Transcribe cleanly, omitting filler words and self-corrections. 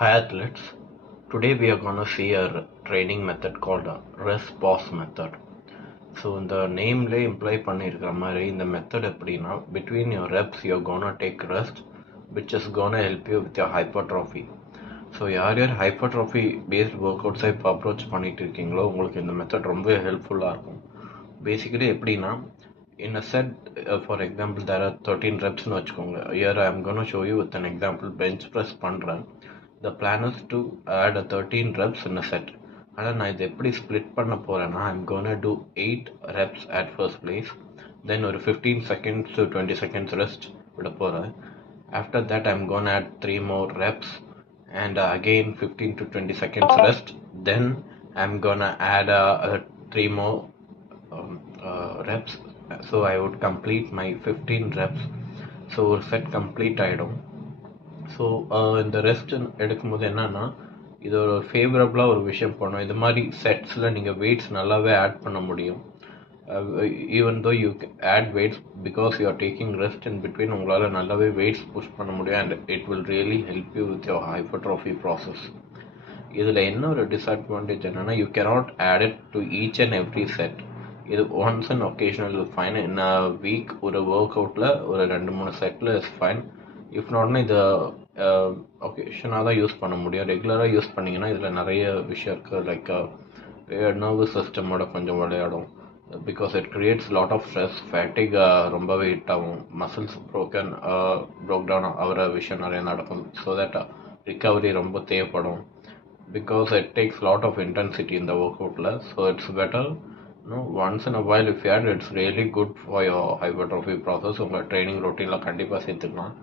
Hi athletes, today we are gonna see a training method called a rest pause method. So இந்த நேம்லே இம்ப்ளை பண்ணியிருக்கிற மாதிரி இந்த மெத்தட் எப்படின்னா between your reps you're gonna take rest which is gonna help you with your hypertrophy. So யார் யார் hypertrophy based work அவுட்ஸை இப்போ அப்ரோச் பண்ணிட்டு இருக்கீங்களோ உங்களுக்கு இந்த மெத்தட் ரொம்ப ஹெல்ப்ஃபுல்லாக இருக்கும். பேசிக்கலி எப்படின்னா in a set, for example there are 13 reps னு வச்சுக்கோங்க. Here I am gonna show you with an example bench press பண்ணுறேன். The plan is to add a 13 reps in a set. ஆனால் நான் இதை எப்படி ஸ்ப்ளிட் பண்ண போகிறேன்னா I'm gonna do 8 reps at first place, then ஒரு 15 seconds to 20 seconds rest விட போகிறேன். After that I'm gonna add 3 more reps and again 15 to 20 seconds rest. Then I'm gonna add 3 more reps. So I would complete my 15 reps. So ஒரு set complete ஆகிடும். ஸோ இந்த ரெஸ்ட் எடுக்கும்போது என்னன்னா இது ஒரு ஃபேவரபுளாக ஒரு விஷயம் பண்ணணும். இது மாதிரி செட்ஸில் நீங்கள் வெயிட்ஸ் நல்லாவே ஆட் பண்ண முடியும். Even though you add weights because you are taking rest in between உங்களால் நல்லாவே வெயிட்ஸ் புஷ் பண்ண முடியும் and it will really help you with your hypertrophy process. இதில் என்ன ஒரு டிஸ்அட்வான்டேஜ் என்னென்னா you cannot add it to each and every set. இது once and occasional fine. In a week ஒரு ஒர்க் அவுட்டில் ஒரு 2-3 செட்டில் இஸ் ஃபைன். இஃப் நாட்னா இதை ஒகேஷனாக தான் யூஸ் பண்ண முடியும். ரெகுலராக யூஸ் பண்ணிங்கன்னா இதில் நிறைய விஷயம் இருக்குது. லைக் நர்வஸ் சிஸ்டமோட கொஞ்சம் விளையாடும். Because it creates lot of stress, fatigue ரொம்பவே ஹிட் ஆகும், மசில்ஸ் ப்ரோக் டவுன் ஆகிற விஷயம் நிறைய நடக்கும். ஸோ தட் ரிகவரி ரொம்ப தேவைப்படும். Because it takes lot of intensity இந்த ஒர்க் அவுட்டில். So it's better once in a while if you add, it's really good for your hypertrophy process. உங்கள் ட்ரைனிங் ரொட்டீனில் கண்டிப்பாக சேர்த்துக்கலாம்.